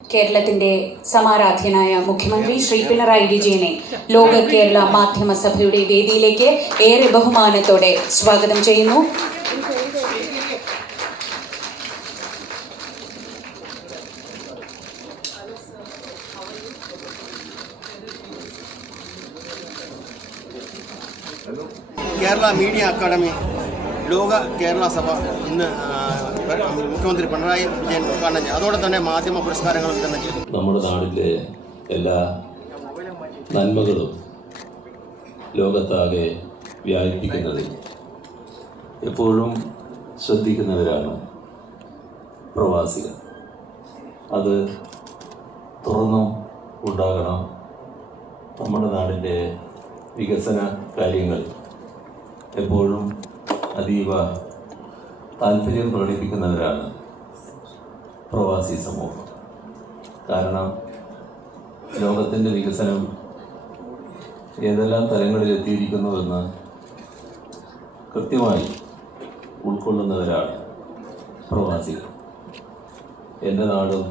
കേരളത്തിന്റെ സമാരാധ്യനായ മുഖ്യമന്ത്രി ശ്രീ പിണറായി വിജയനെ ലോക കേരള മാധ്യമ സഭയുടെ വേദിയിലേക്ക് ഏറെ ബഹുമാനത്തോടെ സ്വാഗതം ചെയ്യുന്നു. കേരള മീഡിയ അക്കാദമി ലോക കേരള സഭ ഇന്ന് മുഖ്യമന്ത്രി പിണറായി വിജയൻ ഉദ്ഘാടനം ചെയ്തു. അതോടെ തന്നെ മാധ്യമ പുരസ്കാരങ്ങൾ വിതരണം ചെയ്തു. നമ്മുടെ നാടിൻ്റെ എല്ലാ നന്മകളും ലോകത്താകെ വ്യാപിപ്പിക്കുന്നതിൽ എപ്പോഴും ശ്രദ്ധിക്കുന്നവരാണ് പ്രവാസികൾ. അത് തുറന്നും ഉണ്ടാകണം. നമ്മുടെ നാടിൻ്റെ വികസന കാര്യങ്ങൾ എപ്പോഴും അതീവ താല്പര്യം പ്രകടിപ്പിക്കുന്നവരാണ് പ്രവാസി സമൂഹം. കാരണം ലോകത്തിൻ്റെ വികസനം ഏതെല്ലാം തലങ്ങളിലെത്തിയിരിക്കുന്നുവെന്ന് കൃത്യമായി ഉൾക്കൊള്ളുന്നവരാണ് പ്രവാസികൾ. എൻ്റെ നാടും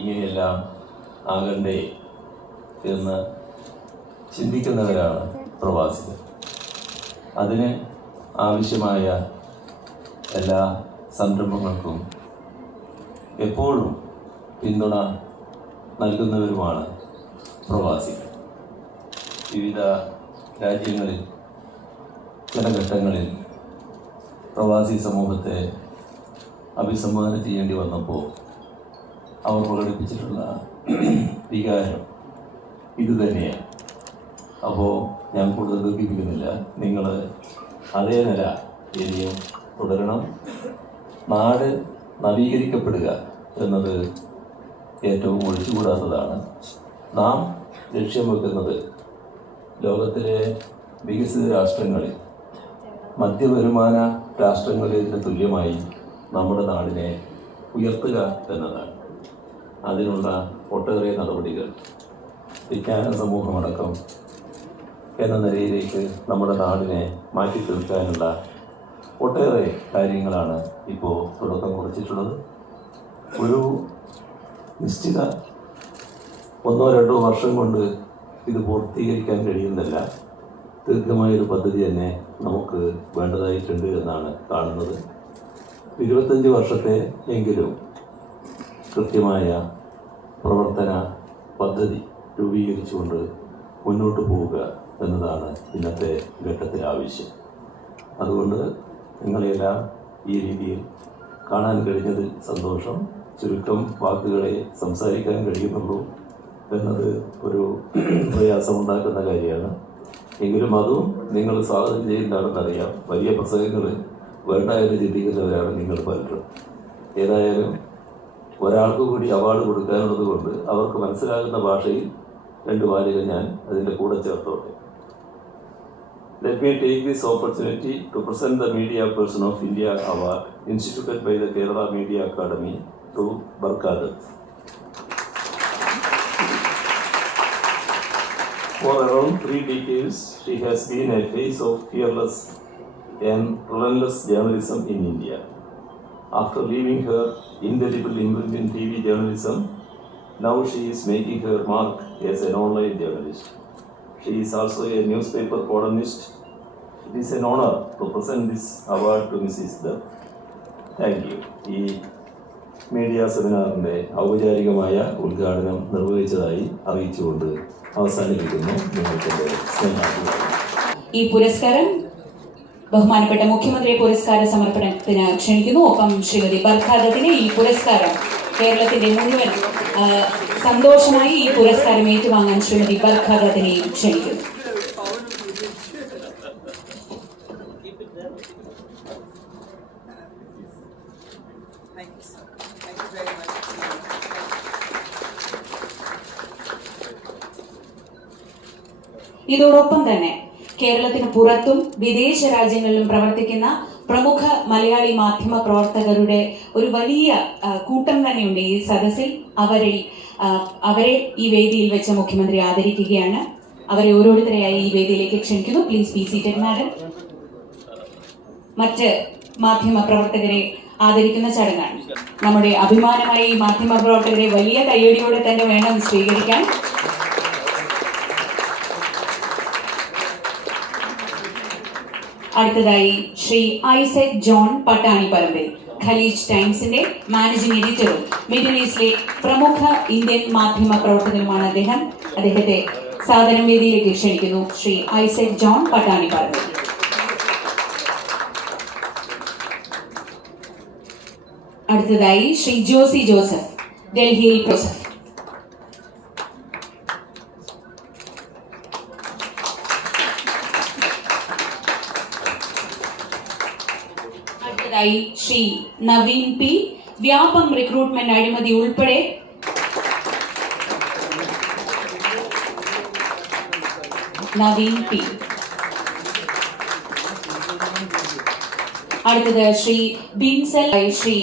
ഇങ്ങനെയെല്ലാം ആകണ്ടേ എന്ന് ചിന്തിക്കുന്നവരാണ് പ്രവാസികൾ. അതിന് ആവശ്യമായ എല്ലാ സംരംഭങ്ങൾക്കും എപ്പോഴും പിന്തുണ നൽകുന്നവരുമാണ് പ്രവാസികൾ. വിവിധ രാജ്യങ്ങളിൽ ചില ഘട്ടങ്ങളിൽ പ്രവാസി സമൂഹത്തെ അഭിസംബോധന ചെയ്യേണ്ടി വന്നപ്പോൾ അവർ പ്രകടിപ്പിച്ചിട്ടുള്ള വികാരം ഇതുതന്നെയാണ്. അപ്പോൾ ഞാൻ കൂടുതൽ ദുഃഖിപ്പിക്കുന്നില്ല. നിങ്ങൾ അതേ നില ഇനിയും തുടരണം. നാട് നവീകരിക്കപ്പെടുക എന്നത് ഏറ്റവും ഒഴിച്ചുകൂടാത്തതാണ്. നാം ലക്ഷ്യം വെക്കുന്നത് ലോകത്തിലെ വികസിത രാഷ്ട്രങ്ങളിൽ മധ്യവരുമാന രാഷ്ട്രങ്ങളിന് തുല്യമായി നമ്മുടെ നാടിനെ ഉയർത്തുക എന്നതാണ്. അതിനുള്ള ഒട്ടേറെ നടപടികൾ വിജ്ഞാന സമൂഹമടക്കം എന്ന നിലയിലേക്ക് നമ്മുടെ നാടിനെ മാറ്റി തീർക്കാനുള്ള ഒട്ടേറെ കാര്യങ്ങളാണ് ഇപ്പോൾ തുടക്കം കുറിച്ചിട്ടുള്ളത്. ഒരു നിശ്ചിത 1-2 വർഷം കൊണ്ട് ഇത് പൂർത്തീകരിക്കാൻ കഴിയുന്നില്ല. ദീർഘമായൊരു പദ്ധതി തന്നെ നമുക്ക് വേണ്ടതായിട്ടുണ്ട് എന്നാണ് കാണുന്നത്. 25 വർഷത്തെ എങ്കിലും കൃത്യമായ പ്രവർത്തന പദ്ധതി രൂപീകരിച്ചുകൊണ്ട് മുന്നോട്ട് പോവുക എന്നതാണ് ഇന്നത്തെ ഘട്ടത്തിൽ ആവശ്യം. അതുകൊണ്ട് നിങ്ങളെല്ലാം ഈ രീതിയിൽ കാണാൻ കഴിഞ്ഞതിൽ സന്തോഷം. ചുരുക്കം വാക്കുകളെ സംസാരിക്കാൻ കഴിയുന്നുള്ളൂ എന്നത് ഒരു പ്രയാസമുണ്ടാക്കുന്ന കാര്യമാണ്. എങ്കിലും അതും നിങ്ങൾ സ്വാഗതം ചെയ്യുന്നതാണെന്നറിയാം. വലിയ പ്രസംഗങ്ങൾ വേണ്ട എന്ന് ചിന്തിക്കുന്നവരാണ് നിങ്ങൾ പലരും. ഏതായാലും ഒരാൾക്ക് കൂടി അവാർഡ് കൊടുക്കാനുള്ളത് കൊണ്ട് അവർക്ക് മനസ്സിലാകുന്ന ഭാഷയിൽ 2 വാചകം ഞാൻ അതിൻ്റെ കൂടെ ചേർത്തോട്ടെ. Let me take this opportunity to present the Media Person of India Award instituted by the Kerala Media Academy to Barkadat. For around 3 decades, she has been a face of fearless and relentless journalism in India. After leaving her indelible imprint in TV journalism, now she is making her mark as an online journalist. She is also a newspaper columnist. It is an honor to present this award to Mrs. Dutt. Thank you. ഈ media സെമിനാറിൻ്റെ ഔപചാരികമായ ഉദ്ഘാടനം നിർവഹിച്ചതായി അറിയിച്ചുകൊണ്ട് അവസാനിപ്പിക്കുന്നു. നിങ്ങൾക്ക് ഈ പുരസ്കാരം ബഹുമാനപ്പെട്ട മുഖ്യമന്ത്രിയെ പുരസ്കാര സമർപ്പണത്തിന് ക്ഷണിക്കുന്നു. ഒപ്പം ശ്രീമതി ബർഖാദത്തിനെ ഈ പുരസ്കാരം കേരളത്തിന്റെ മുഴുവൻ സന്തോഷമായി ഈ പുരസ്കാരം ഏറ്റുവാങ്ങാൻ ശ്രീമതി ബർഖാദത്തിനെയും ക്ഷണിക്കുന്നു. ഇതോടൊപ്പം തന്നെ കേരളത്തിന് പുറത്തും വിദേശ രാജ്യങ്ങളിലും പ്രവർത്തിക്കുന്ന പ്രമുഖ മലയാളി മാധ്യമ പ്രവർത്തകരുടെ ഒരു വലിയ കൂട്ടം തന്നെയുണ്ട് ഈ സദസ്സിൽ. അവരെ ഈ വേദിയിൽ വെച്ച് മുഖ്യമന്ത്രി ആദരിക്കുകയാണ്. അവരെ ഓരോരുത്തരെയായി ഈ വേദിയിലേക്ക് ക്ഷണിക്കുന്നു. Please be seated madam. മറ്റ് മാധ്യമ പ്രവർത്തകരെ ആദരിക്കുന്ന ചടങ്ങാണ്. നമ്മുടെ അഭിമാനമായ ഈ മാധ്യമപ്രവർത്തകരെ വലിയ കയ്യടിയോടെ തന്നെ വേണം സ്വീകരിക്കാൻ. അടുത്തതായി Shri Isaac John Pattanipparambil, Khaleej ടൈംസിന്റെ managing എഡിറ്ററും middle ഈസ്റ്റിലെ പ്രമുഖ ഇന്ത്യൻ മാധ്യമ പ്രവർത്തകനുമാണ് അദ്ദേഹം. അദ്ദേഹത്തെ സാദരം വേദിയിലേക്ക് ക്ഷണിക്കുന്നു. ശ്രീ ഐസക് ജോൺ പട്ടാണിപ്പറമ്പിൽ. അടുത്തതായി ശ്രീ ജോസി ജോസഫ്, ഡൽഹിയിൽ ജോസഫ്. അടുത്തതായി ശ്രീ നവീൻ പി, വ്യാപം റിക്രൂട്ട്മെന്റ് അഴിമതി ഉൾപ്പെടെ നവീൻ പി. അടുത്തത് ശ്രീ ബിൻസൽ, ശ്രീ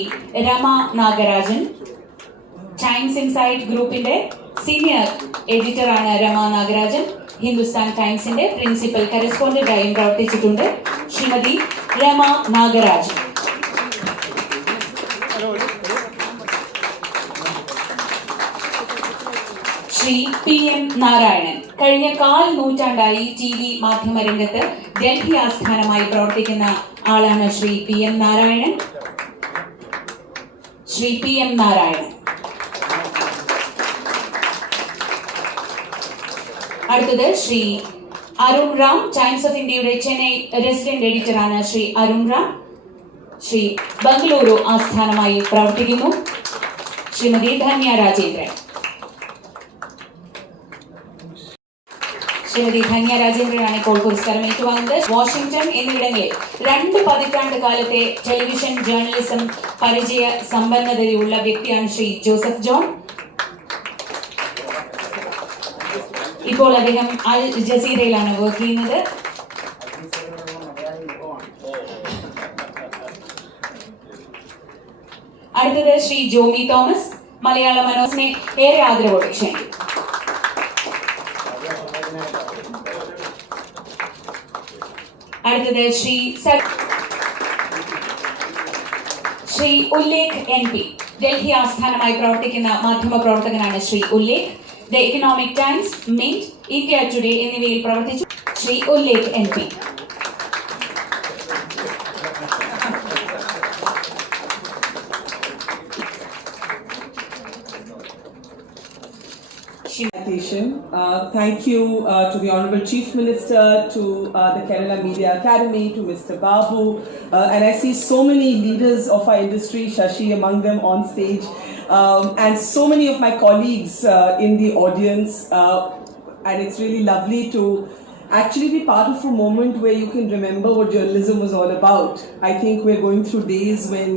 രമ നാഗരാജൻ, ടൈംസ് ഇൻസൈഡ് ഗ്രൂപ്പിന്റെ സീനിയർ എഡിറ്ററാണ് രമ നാഗരാജൻ. ഹിന്ദുസ്ഥാൻ ടൈംസിന്റെ പ്രിൻസിപ്പൽ കറസ്പോണ്ടന്റായും പ്രവർത്തിച്ചിട്ടുണ്ട് ശ്രീമതി രമ നാഗരാജൻ. ശ്രീ PM നാരായണൻ, കഴിഞ്ഞ 4 നൂറ്റാണ്ടായി TV മാധ്യമ രംഗത്ത് ഡൽഹി ആസ്ഥാനമായി പ്രവർത്തിക്കുന്ന ആളാണ് ശ്രീ PM നാരായണൻ. ശ്രീ PM നാരായണൻ. അടുത്തത് ശ്രീ അരുൺ റാം, ടൈംസ് ഓഫ് ഇന്ത്യയുടെ ചെന്നൈ റെസിഡന്റ് എഡിറ്ററാണ് ശ്രീ അരുൺ റാം. ശ്രീ ബംഗളൂരു ആസ്ഥാനമായി പ്രവർത്തിക്കുന്നു ശ്രീമതി ധന്യ രാജേന്ദ്രൻ. ശ്രീമതി ധന്യ രാജേന്ദ്രനാണ് ഇപ്പോൾ പുരസ്കാരം ഏറ്റുവാങ്ങുന്നത്. വാഷിംഗ്ടൺ എന്നിവിടങ്ങളിൽ 2 പതിറ്റാണ്ട് കാലത്തെ ടെലിവിഷൻ ജേർണലിസം പരിചയ സമ്പന്നതയുള്ള വ്യക്തിയാണ് ശ്രീ ജോസഫ് ജോൺ. ഇപ്പോൾ അദ്ദേഹം അൽ ജസീറയിലാണ് വർക്ക് ചെയ്യുന്നത്. അടുത്തത് ശ്രീ ജോമി തോമസ്, മലയാള മനോസിനെ ഏറെ ആദരവോടെ ക്ഷണിക്കും. അടുത്തത് ശ്രീ ഉല്ലേഖ് NP, ഡൽഹി ആസ്ഥാനമായി പ്രവർത്തിക്കുന്ന മാധ്യമ പ്രവർത്തകനാണ് Shri Ullekh. The Economic Times, Mint, India Today എന്നിവയിൽ പ്രവർത്തിച്ചു Shri Ullekh NP. Thank you to the Honourable Chief Minister, to the Kerala Media Academy, to Mr. Babu, and I see so many leaders of our industry, Shashi among them on stage, and so many of my colleagues in the audience, and it's really lovely to actually be part of a moment where you can remember what journalism was all about. I think we're going through days when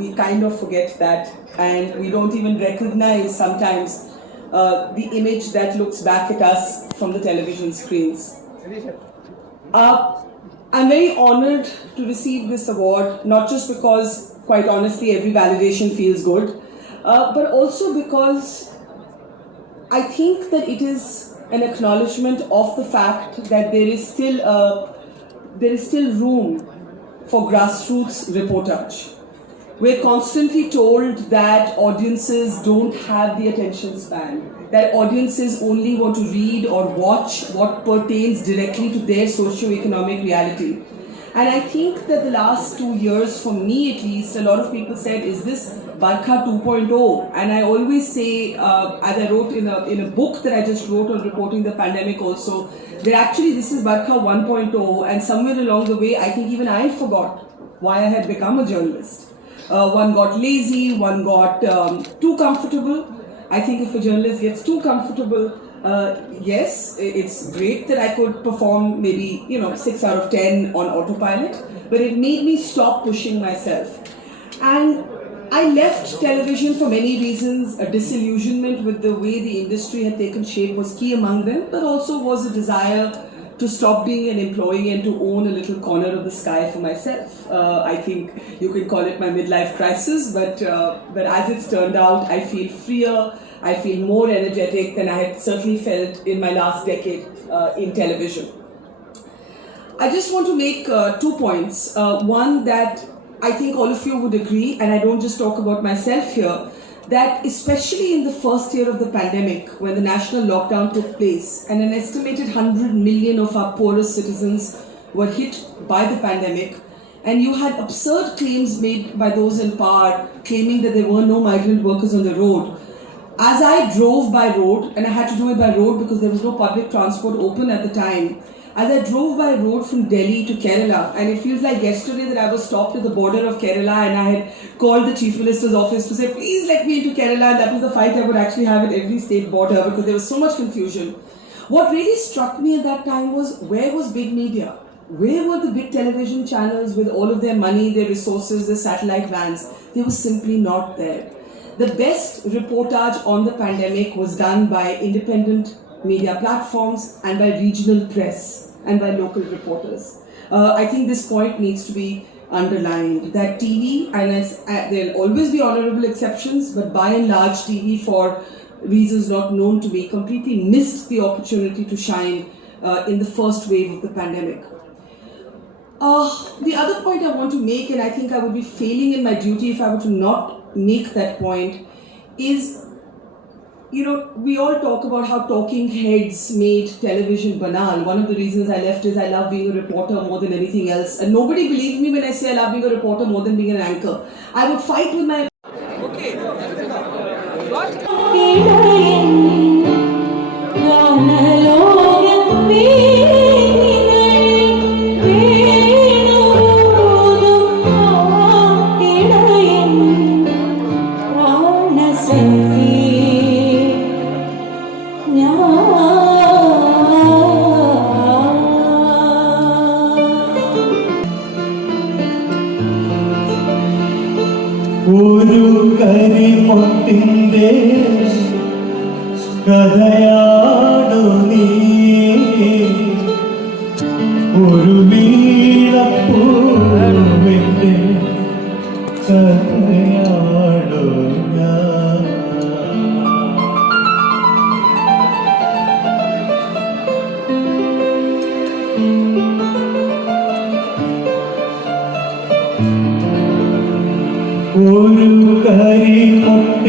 we kind of forget that, and we don't even recognize sometimes the image that looks back at us from the television screens. I'm very honored to receive this award, not just because, quite honestly, every validation feels good, but also because I think that it is an acknowledgement of the fact that there is still room for grassroots reportage. We're constantly told that audiences don't have the attention span, that audiences only want to read or watch what pertains directly to their socio-economic reality. And I think that the last 2 years, for me at least, a lot of people said, is this Barkha 2.0? And I always say, as I wrote in a book that I just wrote on reporting the pandemic also, that actually this is Barkha 1.0, and somewhere along the way, I think even I forgot why I had become a journalist. One got lazy, one got too comfortable. I think if a journalist gets too comfortable, yes, it's great that I could perform maybe 6 out of 10 on autopilot, but it made me stop pushing myself. And I left television for many reasons. A disillusionment with the way the industry had taken shape was key among them, but also was a desire to stop being an employee and to own a little corner of the sky for myself. I think you can call it my midlife crisis, but as it's turned out, I feel freer, I feel more energetic than I had certainly felt in my last decade in television. I just want to make 2 points. One, that I think all of you would agree, and I don't just talk about myself here, that especially in the first year of the pandemic, when the national lockdown took place and an estimated 100 million of our poorest citizens were hit by the pandemic, and you had absurd claims made by those in power claiming that there were no migrant workers on the road. As I drove by road, and I had to do it by road because there was no public transport open at the time, as I drove by road from Delhi to Kerala, and it feels like yesterday that I was stopped at the border of Kerala and I had called the Chief Minister's office to say, please let me into Kerala. And that was the fight I would actually have at every state border because there was so much confusion. What really struck me at that time was, where was big media? Where were the big television channels with all of their money, their resources, their satellite vans? They were simply not there. The best reportage on the pandemic was done by independent media platforms and by regional press and by local reporters. I think this point needs to be underlined, that TV, and there'll always be honorable exceptions, but by and large TV, for reasons not known to me, completely missed the opportunity to shine in the first wave of the pandemic. The other point I want to make, and I think I would be failing in my duty if I were to not make that point, is, we all talk about how talking heads made television banal. One of the reasons I left is I love being a reporter more than anything else. And nobody believes me when I say I love being a reporter more than being an anchor. I would fight with my... Okay. What? ഒരു കരിമുട്ടിൻ്റെ കഥയാണു നീ, ഒരു വീണപ്പൂവിൻ്റെ കഥയാണു ഞാൻ. ഒരു കരിമുട്ടിൻ്റെ